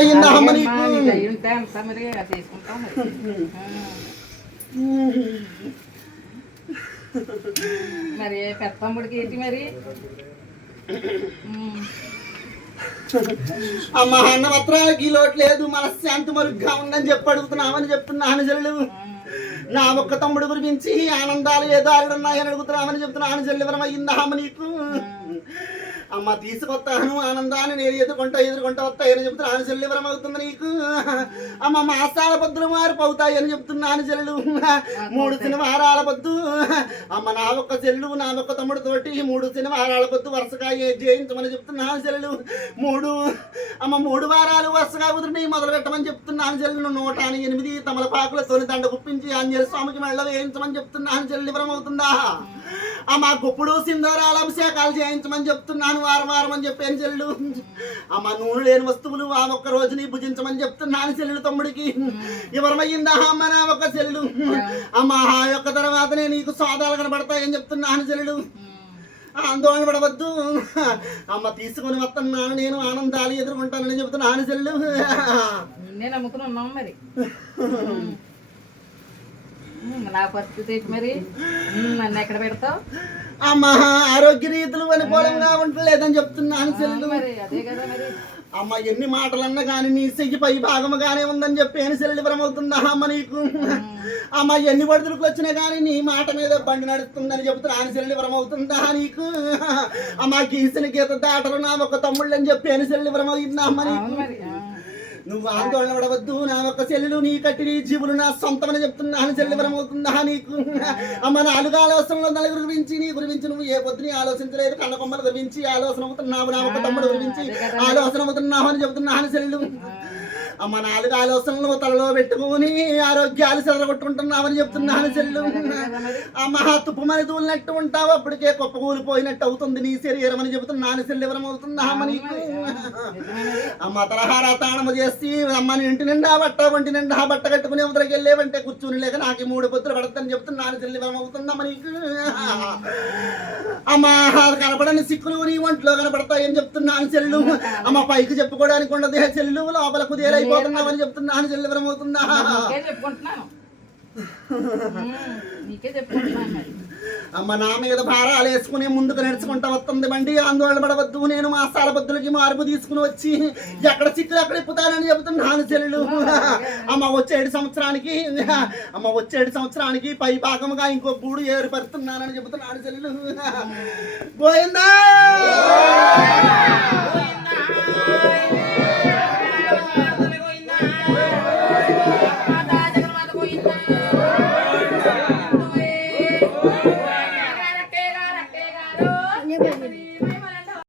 అయిందమ్మ నీకు మరి పెద్దమ్ముడికి ఏంటి మరి అమ్మ అన్న పత్రాలకి లోటు లేదు మనశ్శాంతి మరుగ్గా ఉందని చెప్పి అడుగుతున్నామని చెప్తున్నాను చెల్లు నా ఒక్క తమ్ముడు గురించి ఆనందాలు ఏదో ఆడున్నాయని అడుగుతున్నామని చెప్తున్నాను చెల్లి వరమయ్యిందా అమ్మ నీకు అమ్మ తీసుకొస్తాను ఆనందాన్ని నేను ఎదుర్కొంటా వస్తాయని చెప్తున్నాను చెల్లి వరమవుతుంది నీకు అమ్మ మాసాల పొద్దులు మారిపోతాయని చెప్తున్నాను చెల్లు 3 శనివారాల పొద్దు అమ్మ నా ఒక్క చెల్లు నా ఒక్క తమ్ముడు తోటి 3 శనివారాల పొద్దు వరుసగా జయించమని చెప్తున్నాను చెల్లు 3 వారాలు వరుసగా కుదిరి మొదలు పెట్టమని చెప్తున్నాను చెల్లు 108 తమలపాకులతో దండ గుప్పించి ఆంజనేయ స్వామికి మెళ్ళ వేయించమని చెప్తున్నాను చెల్లి వరమవుతుందా అమ్మ గుప్పుడు సింధూరాల అభిషేకాలు చేయించమని చెప్తున్నాను వారం అని చెప్పాను చెల్లు అమ్మ నూనె లేని వస్తువులు ఆ ఒక్క రోజుని భుజించమని చెప్తున్నాను చెల్లు తమ్ముడికి ఎవరమయ్యిందా అమ్మ నా ఒక్క చెల్లు అమ్మ ఆ యొక్క తర్వాతనే నీకు సోదాలు కనబడతాయని చెప్తున్నాను చెల్లు ఆందోళన పడవద్దు అమ్మ తీసుకొని వస్తున్నాను నేను ఆనందాలు ఎదుర్కొంటానని చెప్తున్నాను చెల్లు నేను నమ్ముకుని ఉన్నాం మరి నా పరిస్థితి మరి నన్ను ఎక్కడ పెడతావు అమ్మ ఆరోగ్య రీతులు అనుకూలంగా ఉండలేదని చెప్తున్నాను చెల్లు మరి అదే కదా మరి అమ్మ ఎన్ని మాటలన్నా కానీ నీ చెయ్యి పై భాగముగానే ఉందని చెప్పి చెల్లి వివరమవుతుందా అమ్మ నీకు అమ్మ ఎన్ని పడుతులకు వచ్చినా కానీ నీ మాట మీద బండి నడుస్తుందని చెప్తున్నా చెల్లి వివరమవుతుందా నీకు అమ్మ గీసిన గీత దాటలు నా ఒక తమ్ముళ్ళు అని చెప్పి చెల్లి వివరమవుతుందా అమ్మ నీకు నువ్వు ఆందోళన పడవద్దు నా ఒక్క చెల్లెలు నీ కట్టి నీ జీవులు నా సొంతమని చెప్తున్నాను చెల్లి వరమవుతుందా నీకు అమ్మ 4 ఆలోచనలో 4 గురించి నీ గురించి నువ్వు ఏ పొద్దుని ఆలోచించలేదు కళ్ళ కొమ్మల గురించి ఆలోచన అవుతున్నావు నా ఒక్క తమ్ముడు గురించి ఆలోచన అవుతున్నావు అని చెప్తున్నాను చెల్లెలు అమ్మ 4 ఆలోచనలు తలలో పెట్టుకుని ఆరోగ్యాలు చెదరగొట్టుకుంటున్నావని చెప్తున్నాను చెల్లు అమ్మ తుప్పమని దూలినట్టు ఉంటావు అప్పటికే కుప్ప కూలిపోయినట్టు అవుతుంది నీ శరీరం అని చెబుతున్నాను చెల్లి ఎవరమవుతుందా అమ్మ నీకు అమ్మ తలహార తాణము చేసి అమ్మని ఇంటి నిండా ఒంటి నిండా బట్ట కట్టుకుని ఉదరికి వెళ్ళేవంటే కూర్చుని లేక నాకు 3 పొద్దులు పడద్దని చెప్తున్నాను చెల్లి ఎవరమవుతుందమ్మ నీకు అమ్మ కనపడని సిక్కులు నీ ఒంట్లో కనపడతాయని చెప్తున్నాను చెల్లు అమ్మ పైకి చెప్పుకోవడానికి ఉండదు చెల్లు లోపల కుదేలైపోతున్నావని చెప్తున్నాను చెల్లి ఎవరమవుతుందా అమ్మ నా మీద భారాలు వేసుకుని ముందుకు నడుచుకుంటా వస్తుంది బండి ఆందోళన పడవద్దు నేను మాసాల బద్దులకి మార్పు తీసుకుని వచ్చి ఎక్కడ చిక్కులు ఎక్కడ ఇప్పుతానని చెబుతున్నాను చెల్లెలు అమ్మ వచ్చే 7 సంవత్సరానికి పై భాగముగా ఇంకో గూడు ఏర్పడుతున్నానని చెబుతున్నాను చెల్లెలు గోయిందా